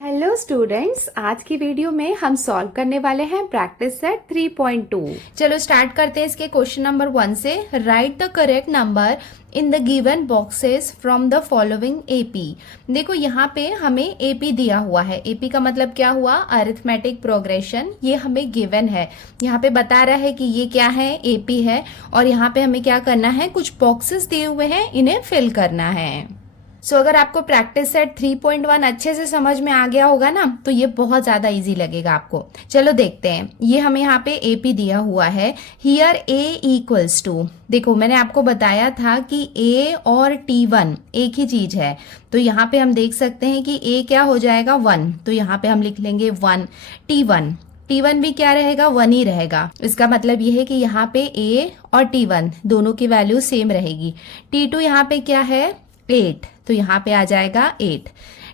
Hello students, आज की video में हम सॉल्व करने वाले हैं प्रैक्टिस सेट 3.2। चलो स्टार्ट करते हैं इसके क्वेश्चन नंबर 1 से। Right the correct number in the given boxes from the following AP. देखो यहाँ पे हमें एपी दिया हुआ है। एपी का मतलब क्या हुआ? Arithmetic progression. ये हमें गिवन है, यहाँ पे बता रहा है कि ये क्या है, एपी है। और यहाँ पे हमें क्या करना है, कुछ बॉक्सेस दिए हुए हैं, इन्हें फिल करना है। सो अगर आपको प्रैक्टिस सेट 3.1 अच्छे से समझ में आ गया होगा ना, तो ये बहुत ज़्यादा इजी लगेगा आपको। चलो देखते हैं। ये हमें यहाँ पे एपी दिया हुआ है। हियर ए इक्वल्स टू, देखो मैंने आपको बताया था कि ए और T1 एक ही चीज है। तो यहाँ पे हम देख सकते हैं कि ए क्या हो जाएगा, 1। तो यहाँ पे हम लिख लेंगे 1। T1 भी क्या रहेगा, 1 ही रहेगा। इसका मतलब ये है कि यहाँ पे ए और T1 दोनों की वैल्यू सेम रहेगी। T2 यहाँ पे क्या है, 8। तो यहाँ पे आ जाएगा 8।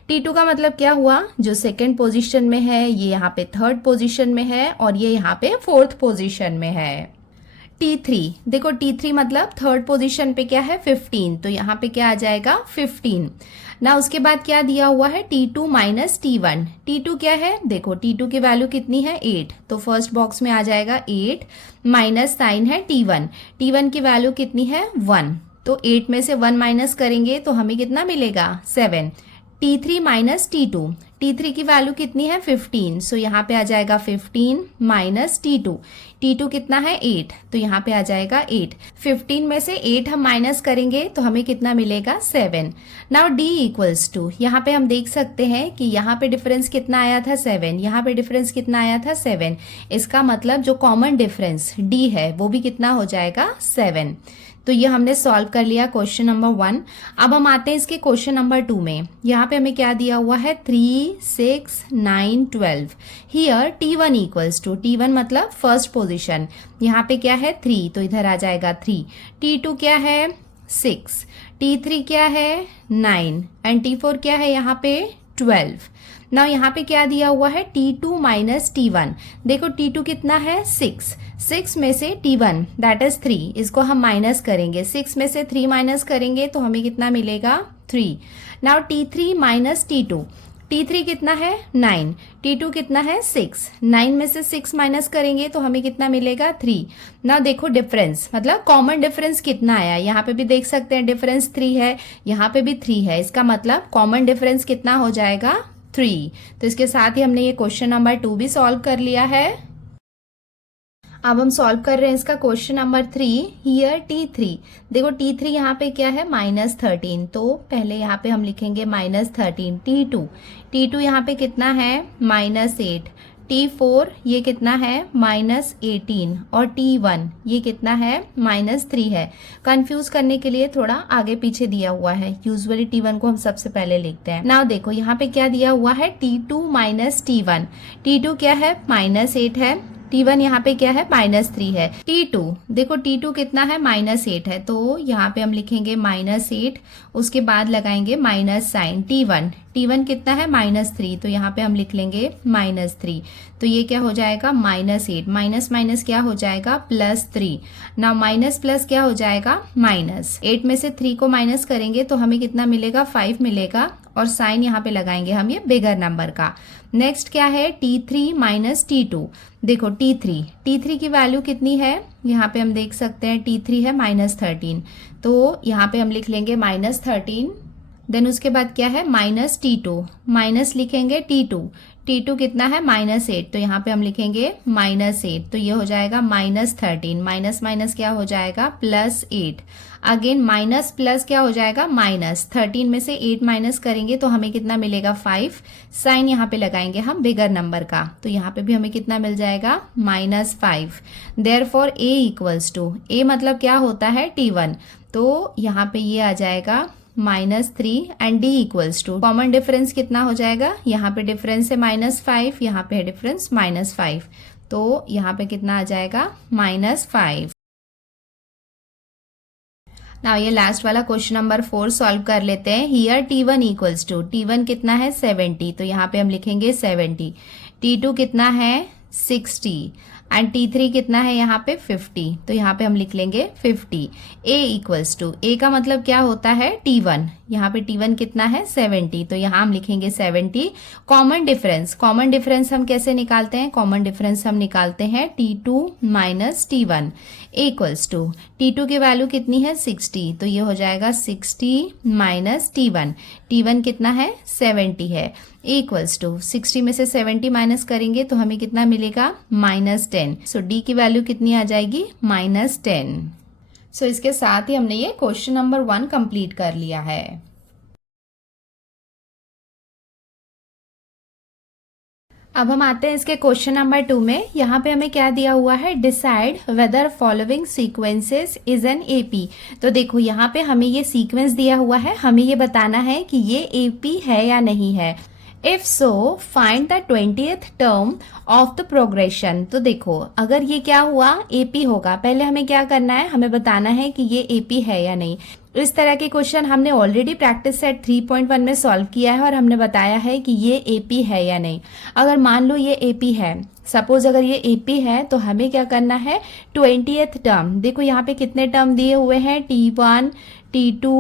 T2 का मतलब क्या हुआ, जो सेकंड पोजीशन में है ये यहाँ पे थर्ड पोजीशन में है और ये यहाँ पे फोर्थ पोजीशन में है। T3, देखो T3 मतलब थर्ड पोजीशन पे क्या है, 15। तो यहाँ पे क्या आ जाएगा, 15 ना। उसके बाद क्या दिया हुआ है, T2 माइनस T1। T2 क्या है, देखो T2 की वैल्यू कितनी है, 8। तो फर्स्ट बॉक्स में आ जाएगा 8 माइनस साइन है T1। T1 की वैल्यू कितनी है, 1। तो 8 में से 1 माइनस करेंगे तो हमें कितना मिलेगा, 7। T3 माइनस T2, T3 की वैल्यू कितनी है, 15। सो यहाँ पे आ जाएगा 15 माइनस T2। T2 कितना है, 8। तो यहाँ पे आ जाएगा 8। 15 में से 8 हम माइनस करेंगे तो हमें कितना मिलेगा, 7। नाउ D इक्वल्स टू, यहाँ पे हम देख सकते हैं कि यहाँ पे डिफरेंस कितना आया था, 7। यहाँ पे डिफरेंस कितना आया था, 7। इसका मतलब जो कॉमन डिफरेंस D है वो भी कितना हो जाएगा, 7। तो ये हमने सॉल्व कर लिया क्वेश्चन नंबर 1। अब हम आते हैं इसके क्वेश्चन नंबर 2 में। यहाँ पे हमें क्या दिया हुआ है, 3, 6, 9, 12। Here T1 equals to, T1 मतलब फर्स्ट पोजीशन, यहाँ पे क्या है 3, तो इधर आ जाएगा 3। T2 क्या है, 6। T3 क्या है, 9 एंड T4 क्या है यहाँ पे 12। ना यहाँ पे क्या दिया हुआ है, T2 माइनस T1। देखो T2 कितना है, 6। 6 में से T1 दैट इज 3, इसको हम माइनस करेंगे। 6 में से 3 माइनस करेंगे तो हमें कितना मिलेगा, 3। Now T3 minus T2, T3 कितना है, 9। T2 कितना है, 6। 9 में से 6 माइनस करेंगे तो हमें कितना मिलेगा, 3। ना देखो डिफरेंस मतलब कॉमन डिफरेंस कितना आया, यहाँ पे भी देख सकते हैं डिफरेंस 3 है, यहाँ पे भी 3 है। इसका मतलब कॉमन डिफरेंस कितना हो जाएगा, 3। तो इसके साथ ही हमने ये क्वेश्चन नंबर 2 भी सॉल्व कर लिया है। अब हम सॉल्व कर रहे हैं इसका क्वेश्चन नंबर 3। हियर T3, देखो T3 यहाँ पे क्या है, -13। तो पहले यहाँ पे हम लिखेंगे -13। T2 यहाँ पे कितना है, -8। T4 ये कितना है, -18 और T1 ये कितना है, -3 है। कंफ्यूज करने के लिए थोड़ा आगे पीछे दिया हुआ है। यूजुअली T1 को हम सबसे पहले लिखते हैं। नाउ देखो यहाँ पे क्या दिया हुआ है, T2 माइनस T1। T2 क्या है, -8 है। T1 यहाँ पे क्या है, -3 है। T2 देखो T2 कितना है, -8 है। तो यहाँ पे हम लिखेंगे -8, उसके बाद लगाएंगे माइनस साइन। T1 कितना है, -3। तो यहाँ पे हम लिख लेंगे -3। तो ये क्या हो जाएगा, -8 माइनस माइनस क्या हो जाएगा, +3। ना माइनस प्लस क्या हो जाएगा, माइनस। 8 में से 3 को माइनस करेंगे तो हमें कितना मिलेगा, 5 मिलेगा। और साइन यहाँ पे लगाएंगे हम ये बिगर नंबर का। नेक्स्ट क्या है, T3 माइनस T2। देखो T3 की वैल्यू कितनी है, यहाँ पे हम देख सकते हैं T3 है -13। तो यहाँ पे हम लिख लेंगे -13। देन उसके बाद क्या है, -T2, माइनस लिखेंगे T2 कितना है, -8। तो यहाँ पे हम लिखेंगे -8। तो ये हो जाएगा -13, माइनस माइनस क्या हो जाएगा, +8। अगेन माइनस प्लस क्या हो जाएगा, -13 में से 8 माइनस करेंगे तो हमें कितना मिलेगा, 5। साइन यहाँ पे लगाएंगे हम बिगर नंबर का, तो यहाँ पे भी हमें कितना मिल जाएगा, -5। Therefore A equals to, A मतलब क्या होता है, T1। तो यहाँ पे ये आ जाएगा -3 and D equals to, common difference कितना हो जाएगा, यहाँ पे डिफरेंस है -5, यहाँ पे है डिफरेंस -5। तो यहाँ पे कितना आ जाएगा, -5। नाउ ये लास्ट वाला क्वेश्चन नंबर 4 सॉल्व कर लेते हैं। Here T1 equals to, T1 कितना है, 70। तो यहाँ पे हम लिखेंगे 70। T2 कितना है, 60 एंड T3 कितना है यहाँ पे, 50। तो यहाँ पे हम लिख लेंगे 50। A इक्वल्स टू, A का मतलब क्या होता है, T1। यहाँ पे T1 कितना है 70, तो यहाँ हम लिखेंगे 70। कॉमन डिफरेंस हम कैसे निकालते हैं? कॉमन डिफरेंस हम निकालते हैं T2 minus T1 equals to T2 की वैल्यू कितनी है 60, तो ये हो जाएगा 60 माइनस T1 कितना है 70 है इक्वल्स टू 60 में से 70 माइनस करेंगे तो हमें कितना मिलेगा -10। सो डी की वैल्यू कितनी आ जाएगी -10। सो इसके साथ ही हमने ये क्वेश्चन नंबर 1 कंप्लीट कर लिया है। अब हम आते हैं इसके क्वेश्चन नंबर 2 में। यहाँ पे हमें क्या दिया हुआ है? Decide whether following sequences is an AP. तो देखो यहाँ पे हमें ये सीक्वेंस दिया हुआ है, हमें ये बताना है कि ये एपी है या नहीं है। If so find the 20th term of the progression. तो देखो अगर ये क्या हुआ एपी होगा, पहले हमें क्या करना है? हमें बताना है कि ये एपी है या नहीं। इस तरह के क्वेश्चन हमने ऑलरेडी प्रैक्टिस सेट 3.1 में सॉल्व किया है और हमने बताया है कि ये एपी है या नहीं। अगर मान लो ये एपी है, सपोज अगर ये एपी है तो हमें क्या करना है? 20th टर्म, देखो यहाँ पे कितने टर्म दिए हुए हैं? T1, T2,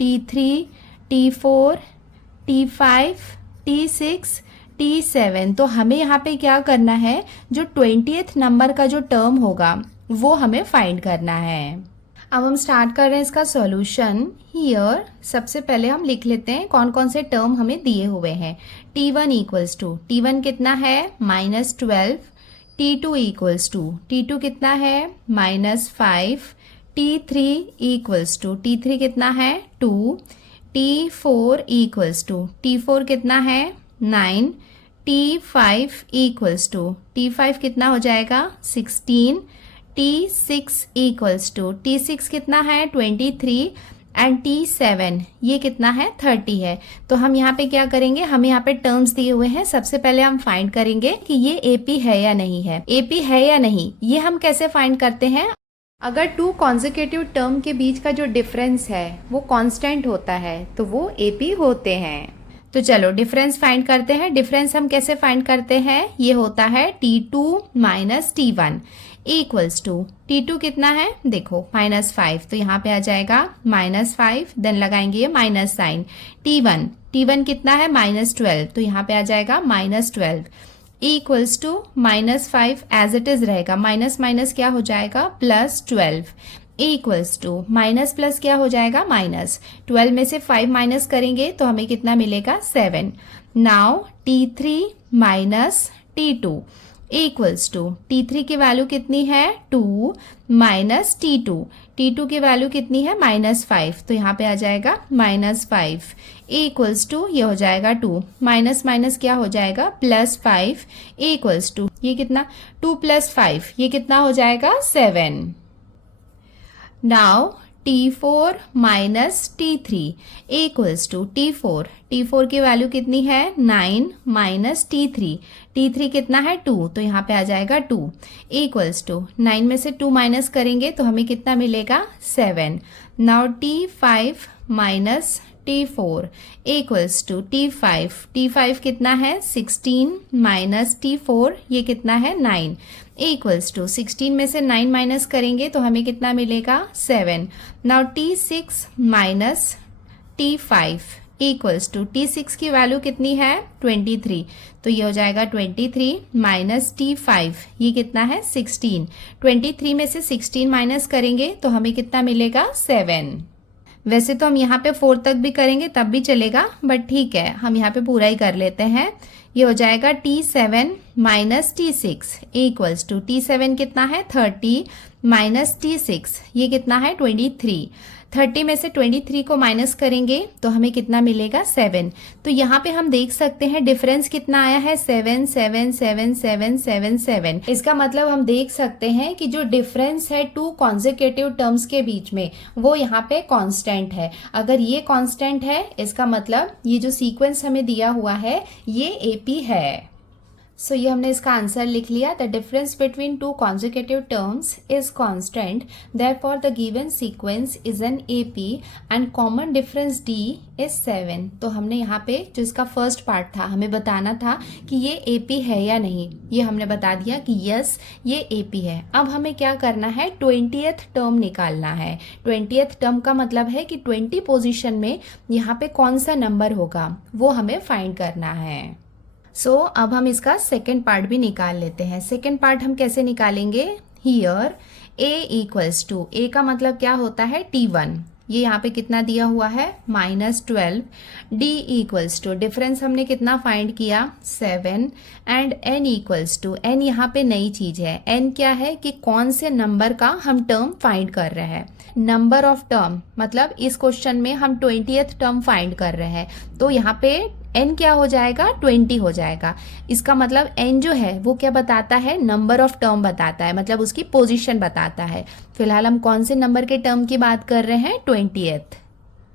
T3, T4, T5, T6, T7। तो हमें यहाँ पे क्या करना है? जो 20th नंबर का जो टर्म होगा वो हमें फाइंड करना है। अब हम स्टार्ट कर रहे हैं इसका सॉल्यूशन। हियर सबसे पहले हम लिख लेते हैं कौन कौन से टर्म हमें दिए हुए हैं। T1 इक्वल्स टू, T1 कितना है -12, T2 इक्वल्स टू, T2 कितना है -5, T3 इक्वल्स टू, T3 कितना है 2, T4 इक्वल्स टू, T4 कितना है 9, T5 इक्वल्स टू, T5 कितना हो जाएगा 16, T6 इक्वल्स टू, T6 कितना है 23 एंड T7 ये कितना है 30 है। तो हम यहाँ पे क्या करेंगे? हमें यहाँ पे टर्म्स दिए हुए हैं, सबसे पहले हम फाइंड करेंगे कि ये एपी है या नहीं है। एपी है या नहीं ये हम कैसे फाइंड करते हैं? अगर 2 कॉन्जिक्यूटिव टर्म के बीच का जो डिफरेंस है वो कांस्टेंट होता है तो वो एपी होते हैं। तो चलो डिफरेंस फाइंड करते हैं। डिफरेंस हम कैसे फाइंड करते हैं? ये होता है T2 minus T1 equals to, T2 कितना है देखो -5, तो यहाँ पे आ जाएगा -5, देन लगाएंगे ये माइनस साइन। T1 कितना है -12, तो यहाँ पे आ जाएगा -12 equals to -5 as it is रहेगा, माइनस माइनस क्या हो जाएगा +12 इक्वल्स टू माइनस प्लस क्या हो जाएगा -12 में से 5 माइनस करेंगे तो हमें कितना मिलेगा 7। Now T3 minus T2 equals to, T3 की वैल्यू कितनी है 2 माइनस T2 की वैल्यू कितनी है -5, तो यहाँ पे आ जाएगा -5 इक्वल्स टू ये हो जाएगा 2 माइनस माइनस क्या हो जाएगा +5 इक्वल्स टू ये कितना 2 + 5 ये कितना हो जाएगा 7। Now T4 minus T3 equals to T4 की वैल्यू कितनी है 9 माइनस T3 कितना है 2, तो यहाँ पे आ जाएगा 2 इक्वल्स टू 9 में से 2 माइनस करेंगे तो हमें कितना मिलेगा 7। Now T5 minus T4 equals to T5 कितना है 16 माइनस T4 ये कितना है 9 इक्वल्स टू 16 में से 9 माइनस करेंगे तो हमें कितना मिलेगा 7। Now T6 minus T5 equals to T6 की वैल्यू कितनी है 23, तो ये हो जाएगा 23 माइनस T5 ये कितना है 16। 23 में से 16 माइनस करेंगे तो हमें कितना मिलेगा 7। वैसे तो हम यहाँ पे 4 तक भी करेंगे तब भी चलेगा, बट ठीक है हम यहाँ पे पूरा ही कर लेते हैं। ये हो जाएगा T7 minus T6 equals to T7 कितना है 30 माइनस T6 ये कितना है 23। 30 में से 23 को माइनस करेंगे तो हमें कितना मिलेगा 7। तो यहाँ पे हम देख सकते हैं डिफरेंस कितना आया है 7 7 7 7 7 7। इसका मतलब हम देख सकते हैं कि जो डिफरेंस है 2 कॉन्जिक्यूटिव टर्म्स के बीच में वो यहाँ पे कांस्टेंट है। अगर ये कांस्टेंट है इसका मतलब ये जो सीक्वेंस हमें दिया हुआ है ये एपी है। सो ये हमने इसका आंसर लिख लिया। The difference between two consecutive terms is constant, therefore the given sequence is an AP and common difference D is 7। तो हमने यहाँ पे जो इसका फर्स्ट पार्ट था, हमें बताना था कि ये एपी है या नहीं। ये हमने बता दिया कि यस ये एपी है। अब हमें क्या करना है, 20th टर्म निकालना है। 20th टर्म का मतलब है कि 20 पोजीशन में यहाँ पे कौन सा नंबर होगा वो हमें फाइंड करना है। सो अब हम इसका सेकेंड पार्ट भी निकाल लेते हैं। सेकेंड पार्ट हम कैसे निकालेंगे, here a equals to, a का मतलब क्या होता है T1, ये यहाँ पे कितना दिया हुआ है -12। d इक्वल्स टू, डिफरेंस हमने कितना फाइंड किया 7 and n equals to, n यहाँ पे नई चीज है। n क्या है कि कौन से नंबर का हम टर्म फाइंड कर रहे हैं। नंबर ऑफ टर्म मतलब इस क्वेश्चन में हम 20th टर्म फाइंड कर रहे हैं, तो यहाँ पे n क्या हो जाएगा 20 हो जाएगा। इसका मतलब n जो है वो क्या बताता है, नंबर ऑफ टर्म बताता है, मतलब उसकी पोजीशन बताता है। फिलहाल हम कौन से नंबर के टर्म की बात कर रहे हैं, 20th।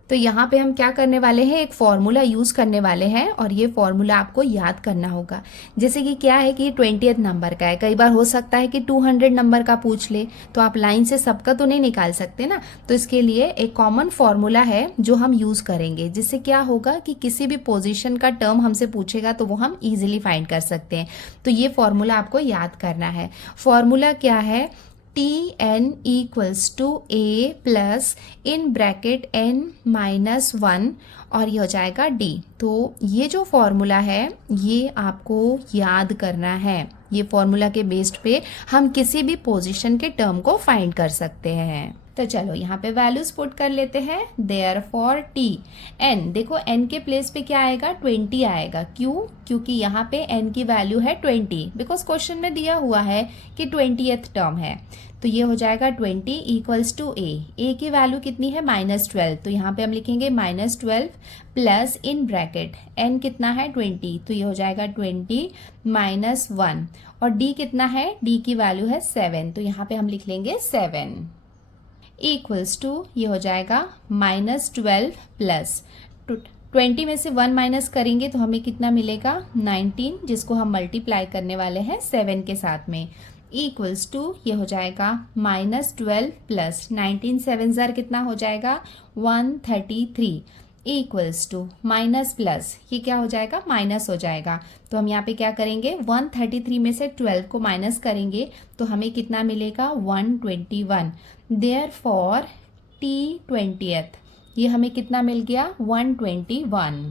तो यहाँ पे हम क्या करने वाले हैं, एक फॉर्मूला यूज करने वाले हैं और ये फॉर्मूला आपको याद करना होगा। जैसे कि क्या है कि ये 20th नंबर का है, कई बार हो सकता है कि 200 नंबर का पूछ ले, तो आप लाइन से सबका तो नहीं निकाल सकते ना। तो इसके लिए एक कॉमन फॉर्मूला है जो हम यूज करेंगे, जिससे क्या होगा कि किसी भी पोजीशन का टर्म हमसे पूछेगा तो वो हम इजीली फाइंड कर सकते हैं। तो ये फॉर्मूला आपको याद करना है। फॉर्मूला क्या है, Tn equals to a plus in bracket n minus 1 और ये हो जाएगा d। तो ये जो फॉर्मूला है ये आपको याद करना है। ये फॉर्मूला के बेस्ड पे हम किसी भी पोजीशन के टर्म को फाइंड कर सकते हैं। तो चलो यहाँ पे वैल्यूज पुट कर लेते हैं। देयरफॉर Tn, देखो n के प्लेस पे क्या आएगा 20 आएगा। क्यों, क्योंकि यहाँ पे n की वैल्यू है 20, बिकॉज क्वेश्चन में दिया हुआ है कि 20th टर्म है। तो ये हो जाएगा 20 इक्वल्स टू a की वैल्यू कितनी है -12, तो यहाँ पे हम लिखेंगे -12 प्लस इन ब्रैकेट n कितना है 20, तो ये हो जाएगा 20 माइनस 1 और d कितना है, d की वैल्यू है 7, तो यहाँ पे हम लिख लेंगे 7 इक्वल्स टू, ये हो जाएगा -12 प्लस 20 में से 1 माइनस करेंगे तो हमें कितना मिलेगा 19, जिसको हम मल्टीप्लाई करने वाले हैं 7 के साथ में, इक्वल्स टू ये हो जाएगा -12 प्लस 19 7 ज़र कितना हो जाएगा 133 इक्वल्स टू माइनस प्लस, ये क्या हो जाएगा माइनस हो जाएगा। तो हम यहाँ पे क्या करेंगे 133 में से 12 को माइनस करेंगे तो हमें कितना मिलेगा 121। देयरफॉर T20th, ये हमें कितना मिल गया 121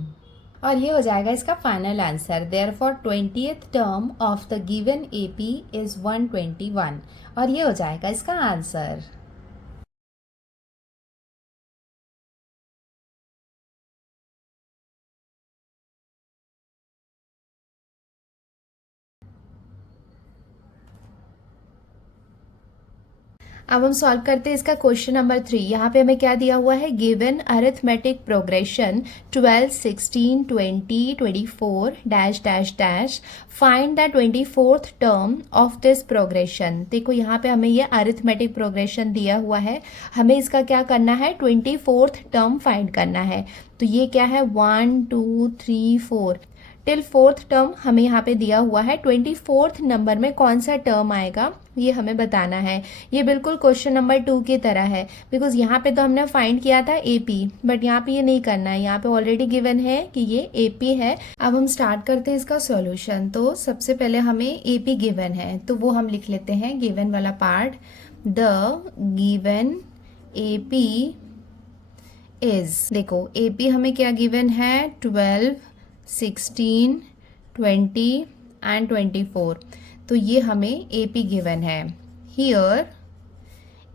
और ये हो जाएगा इसका final answer. Therefore 20th term of the given AP is 121 और ये हो जाएगा इसका आंसर। अब हम सॉल्व करते हैं इसका क्वेश्चन नंबर 3। यहाँ पे हमें क्या दिया हुआ है, given arithmetic progression 12 16 20 24 dash dash dash, find the 24th term of this progression. देखो यहाँ पे हमें ये अरिथमेटिक प्रोग्रेशन दिया हुआ है, हमें इसका क्या करना है 24th टर्म फाइंड करना है। तो ये क्या है 1 2 3 4 टिल 4th टर्म हमें यहाँ पे दिया हुआ है। 24th नंबर में कौन सा टर्म आएगा ये हमें बताना है। ये बिल्कुल क्वेश्चन नंबर 2 की तरह है, बिकॉज यहाँ पे तो हमने फाइंड किया था AP, बट यहाँ पे ये नहीं करना है, यहाँ पे ऑलरेडी गिवन है कि ये AP है। अब हम स्टार्ट करते हैं इसका सॉल्यूशन। तो सबसे पहले हमें AP गिवन है तो वो हम लिख लेते हैं गिवन वाला part. The given AP is, देखो AP हमें क्या गिवन है 12 16 20 एंड 24, तो ये हमें AP गिवन है। Here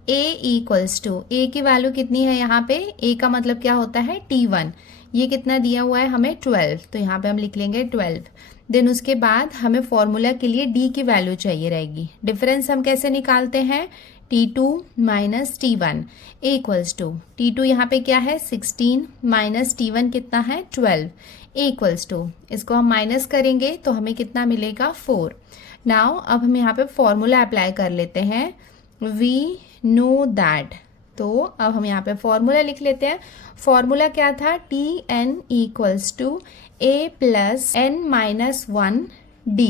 A equals to, A की वैल्यू कितनी है यहाँ पे, A का मतलब क्या होता है T1, ये कितना दिया हुआ है हमें 12, तो यहाँ पे हम लिख लेंगे 12। देन उसके बाद हमें फॉर्मूला के लिए D की वैल्यू चाहिए रहेगी। डिफरेंस हम कैसे निकालते हैं, T2 minus T1 equals to, T2 यहाँ पे क्या है 16 माइनस T1 कितना है 12 इक्वल्स टू, इसको हम माइनस करेंगे तो हमें कितना मिलेगा 4। नाउ अब हम यहाँ पे फॉर्मूला अप्लाई कर लेते हैं, वी नो दैट। तो अब हम यहाँ पे फॉर्मूला लिख लेते हैं। फॉर्मूला क्या था, Tn equals to A plus n minus 1 D।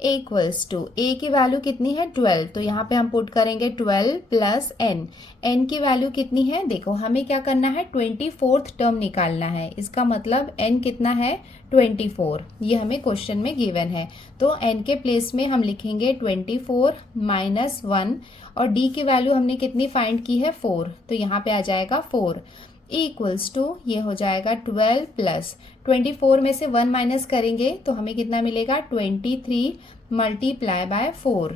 Equals to A की वैल्यू कितनी है 12, तो यहाँ पे हम पुट करेंगे 12 प्लस एन। एन की वैल्यू कितनी है, देखो हमें क्या करना है 24th टर्म निकालना है, इसका मतलब एन कितना है 24, ये हमें क्वेश्चन में गिवन है। तो एन के प्लेस में हम लिखेंगे 24 माइनस 1 और डी की वैल्यू हमने कितनी फाइंड की है 4, तो यहाँ पे आ जाएगा 4 इक्वल्स टू ये हो जाएगा 12 प्लस 24 में से 1 माइनस करेंगे तो हमें कितना मिलेगा 23 मल्टीप्लाई बाय 4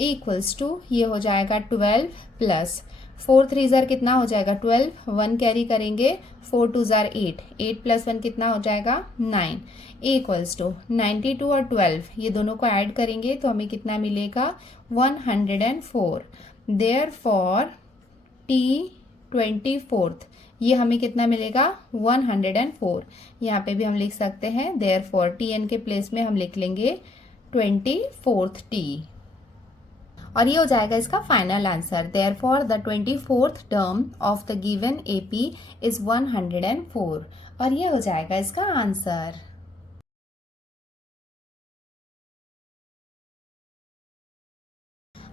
इक्वल्स टू ये हो जाएगा 12 प्लस 4 3 ज़ार कितना हो जाएगा 12, 1 कैरी करेंगे 4 2 ज़ार 8, 8 प्लस 1 कितना हो जाएगा 9 इक्वल्स टू 92 और 12 ये दोनों को ऐड करेंगे तो हमें कितना मिलेगा 104। देयरफॉर T24 ये हमें कितना मिलेगा 104। यहाँ पे भी हम लिख सकते हैं देयरफॉर टी एन के प्लेस में हम लिख लेंगे 24th टी और ये हो जाएगा इसका final answer. Therefore the 24th term of the given AP is 104 और ये हो जाएगा इसका आंसर।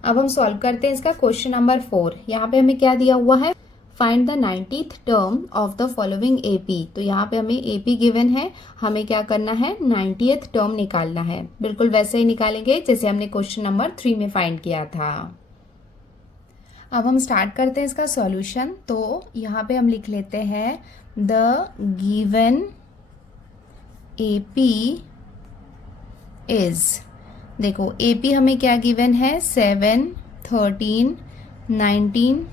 अब हम सॉल्व करते हैं इसका क्वेश्चन नंबर 4। यहाँ पे हमें क्या दिया हुआ है, find the 90th term of the following AP. तो यहाँ पे हमें एपी गिवन है, हमें क्या करना है 90th टर्म निकालना है। बिल्कुल वैसे ही निकालेंगे जैसे हमने क्वेश्चन नंबर 3 में फाइंड किया था। अब हम स्टार्ट करते हैं इसका सॉल्यूशन। तो यहाँ पे हम लिख लेते हैं द गिवन एपी इज, देखो एपी हमें क्या गिवन है 7, 13, 19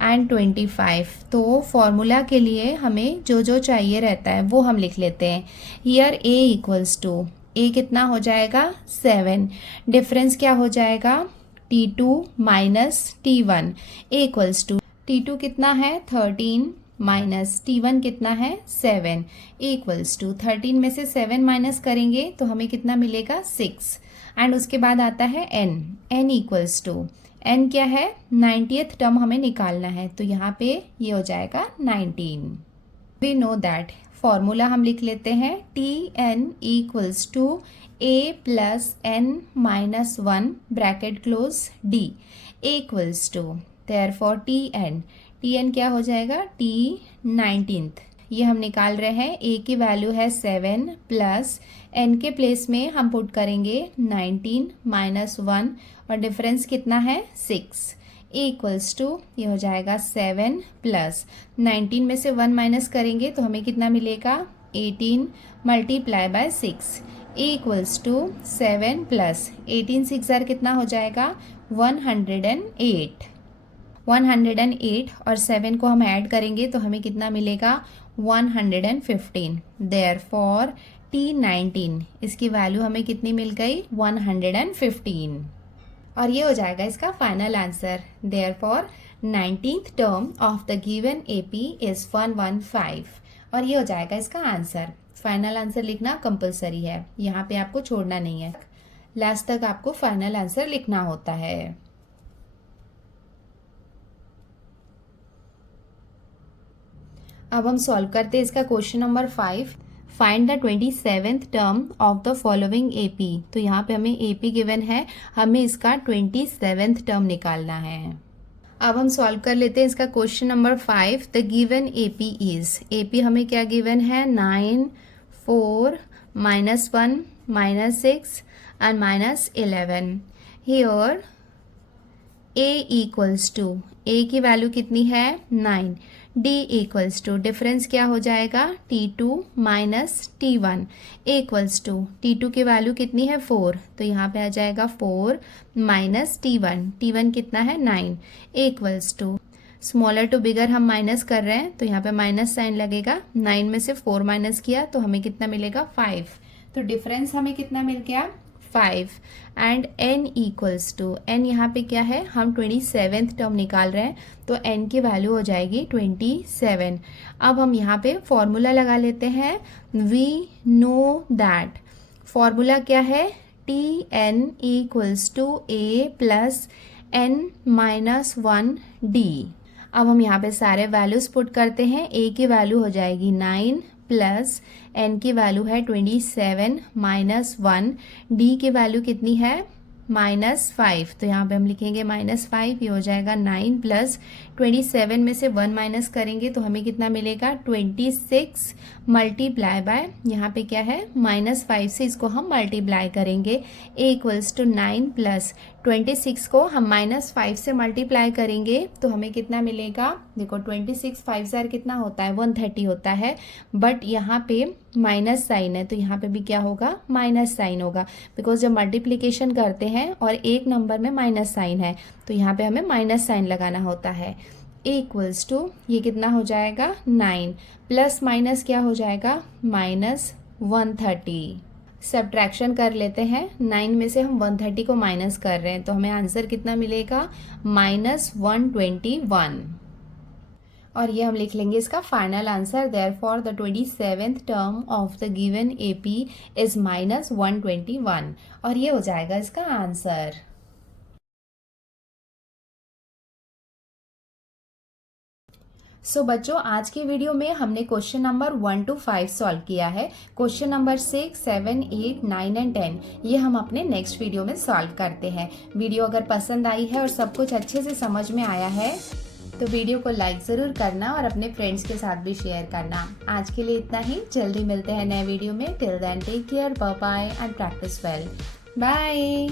एंड 25। तो फॉर्मूला के लिए हमें जो जो चाहिए रहता है वो हम लिख लेते हैं। हियर ए इक्वल्स टू, ए कितना हो जाएगा 7, डिफरेंस क्या हो जाएगा T2 minus T1 equals to T2 कितना है 13 माइनस T1 कितना है 7 इक्वल्स टू 13 में से 7 माइनस करेंगे तो हमें कितना मिलेगा 6 एंड उसके बाद आता है n इक्वल्स टू n क्या है 90th टर्म हमें निकालना है तो यहाँ पे ये हो जाएगा 19। वी नो दैट फॉर्मूला हम लिख लेते हैं Tn equals to a plus n minus 1 bracket close d equals to therefore Tn क्या हो जाएगा T19th, ये हम निकाल रहे हैं। a की वैल्यू है 7 प्लस n के प्लेस में हम पुट करेंगे 19 माइनस 1 और डिफरेंस कितना है 6 इक्वल्स टू ये हो जाएगा 7 प्लस 19 में से 1 माइनस करेंगे तो हमें कितना मिलेगा 18 multiply by 6 equals to 7 plus 18 6 ज़ार कितना हो जाएगा 108 और 7 को हम ऐड करेंगे तो हमें कितना मिलेगा 115। देयरफॉर T19 इसकी वैल्यू हमें कितनी मिल गई 115 और ये हो जाएगा इसका final answer. Therefore 19th term of the given AP is 115 और ये हो जाएगा इसका आंसर। फाइनल आंसर लिखना कंपलसरी है, यहाँ पे आपको छोड़ना नहीं है, लास्ट तक आपको फाइनल आंसर लिखना होता है। अब हम सॉल्व करते हैं इसका question number 5। Find the 27th term of the following AP. तो यहाँ पे हमें एपी गिवन है, हमें इसका 27th टर्म निकालना है। अब हम सॉल्व कर लेते हैं इसका question number 5। The given AP is, AP हमें क्या गिवन है 9, 4, -1, -6 and -11। Here a equals to, a की वैल्यू कितनी है 9, d इक्वल्स टू डिफरेंस क्या हो जाएगा T2 minus T1 equals to T2 की वैल्यू कितनी है 4, तो यहाँ पे आ जाएगा 4 माइनस T1 कितना है 9 इक्वल्स टू स्मॉलर टू बिगर हम माइनस कर रहे हैं तो यहाँ पे माइनस साइन लगेगा। 9 में से 4 माइनस किया तो हमें कितना मिलेगा 5, तो डिफरेंस हमें कितना मिल गया 5 and n equals to n यहाँ पे क्या है हम 27th टर्म निकाल रहे हैं तो n की वैल्यू हो जाएगी 27। अब हम यहाँ पे फॉर्मूला लगा लेते हैं। वी नो दैट फॉर्मूला क्या है Tn equals to a plus n minus 1 d। अब हम यहाँ पे सारे वैल्यूज पुट करते हैं। a की वैल्यू हो जाएगी 9 प्लस n की वैल्यू है 27 माइनस 1, d की वैल्यू कितनी है -5, तो यहाँ पे हम लिखेंगे -5, ये हो जाएगा 9 प्लस 27 में से 1 माइनस करेंगे तो हमें कितना मिलेगा 26 मल्टीप्लाई बाय, यहाँ पे क्या है -5 से इसको हम मल्टीप्लाई करेंगे, a इक्वल्स टू 9 प्लस 26 को हम -5 से मल्टीप्लाई करेंगे तो हमें कितना मिलेगा, देखो 26 5 जार कितना होता है 130 होता है, बट यहाँ पे माइनस साइन है तो यहाँ पे भी क्या होगा माइनस साइन होगा, बिकॉज जब मल्टीप्लिकेशन करते हैं और एक नंबर में माइनस साइन है तो यहाँ पे हमें माइनस साइन लगाना होता है। a इक्वल्स टू ये कितना हो जाएगा 9 प्लस माइनस क्या हो जाएगा -130, सब्ट्रैक्शन कर लेते हैं, 9 में से हम 130 को माइनस कर रहे हैं तो हमें आंसर कितना मिलेगा -121, और ये हम लिख लेंगे इसका final answer. Therefore the 27th term of the given AP is -121, और ये हो जाएगा इसका आंसर। सो बच्चों, आज की वीडियो में हमने क्वेश्चन नंबर 1 to 5 सॉल्व किया है। क्वेश्चन नंबर 6, 7, 8, 9 एंड 10 ये हम अपने नेक्स्ट वीडियो में सॉल्व करते हैं। वीडियो अगर पसंद आई है और सब कुछ अच्छे से समझ में आया है तो वीडियो को लाइक ज़रूर करना और अपने फ्रेंड्स के साथ भी शेयर करना। आज के लिए इतना ही, जल्दी मिलते हैं नए वीडियो में। Till then take care, bye bye and practice well. Bye.